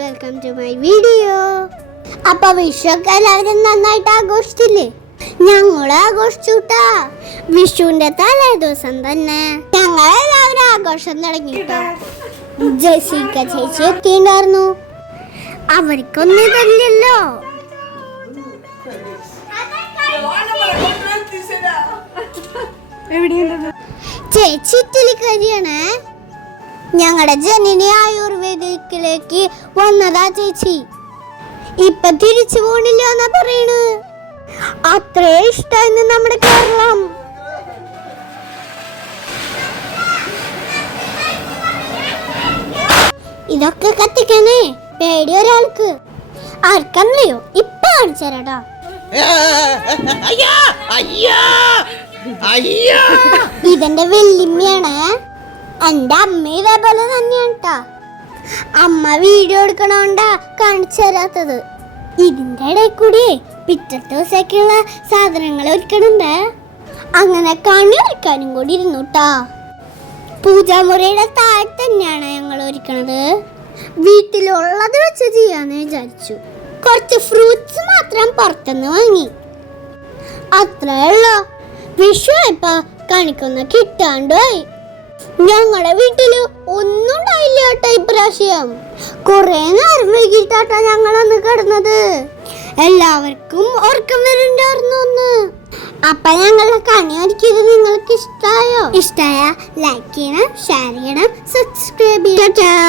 Welcome to my video. അപ്പൊ വിഷുവൊക്കെ എല്ലാവരും നന്നായിട്ട് ആഘോഷിച്ചില്ലേ? ഞങ്ങൾ ആഘോഷിച്ചുട്ടാ. വിഷുവിന്റെ തലേ ദിവസം തന്നെ ഞങ്ങൾ എല്ലാവരും ആഘോഷം തുടങ്ങിട്ടോ. ജെസിക്ക ചേച്ചി എത്തിണ്ടായിരുന്നു. അവർക്കൊന്നും ഇതല്ലല്ലോ. ചേച്ചി ഇറ്റലിക്കാരിയാണ്. ഞങ്ങളുടെ ജനനി ആയുർവേദിക്കിലേക്ക് വന്നതാ ചേച്ചി. ഇപ്പൊ തിരിച്ചു പോണില്ല എന്നാ പറയണ്. അത്രേ ഇഷ്ടായിരുന്നു നമ്മുടെ കേരളം. ഇതൊക്കെ കത്തിക്കണേ പേടി ഒരാൾക്ക്. ആർക്കറിയോ? ഇപ്പൊ കാണിച്ചേരാടാ. ഇതെന്റെ വെല്ലിമ്മയാണ്. എന്റെ അമ്മ ഇതേപോലെ തന്നെയാണ് ട്ടാ. അമ്മ വീഡിയോ എടുക്കണോണ്ടാ കാണിച്ചു തരാത്തത്. ഇതിന്റെ ഇടയിൽ കൂടി പിറ്റത്തെ ദിവസത്തേക്കുള്ള സാധനങ്ങൾ ഒരുക്കണുണ്ട്. അങ്ങനെ കണി ഒരുക്കാനും കൂടി ഇരുന്നുട്ടാ. പൂജാമുറിയുടെ താഴെ തന്നെയാണ് ഞങ്ങൾ ഒരുക്കണത്. വീട്ടിലുള്ളത് വെച്ച് ചെയ്യാന്ന് വിചാരിച്ചു. കുറച്ച് ഫ്രൂട്ട്സ് മാത്രം പുറത്തുനിന്ന് വാങ്ങി. അത്രേ ഉള്ളൂ. വിഷു ഇപ്പൊ കണിക്കൊന്ന് കിട്ടാണ്ടായി. ഞങ്ങളുടെ വീട്ടില് ഒന്നും ഉണ്ടായില്ല കേട്ടോ ഇപ്രാവശ്യം. കുറെ നേരം വൈകിട്ടാട്ടാ ഞങ്ങളന്ന് കിടന്നത്. എല്ലാവർക്കും ഉറക്കം വരുന്നുണ്ടായിരുന്നു. അപ്പൊ ഞങ്ങളുടെ കണി ഒരുക്കിയത് നിങ്ങൾക്ക് ഇഷ്ടമായോ? ഇഷ്ടമായ ലൈക്ക് ചെയ്യണം, ഷെയർ ചെയ്യണം, സബ്സ്ക്രൈബ് ചെയ്യണം.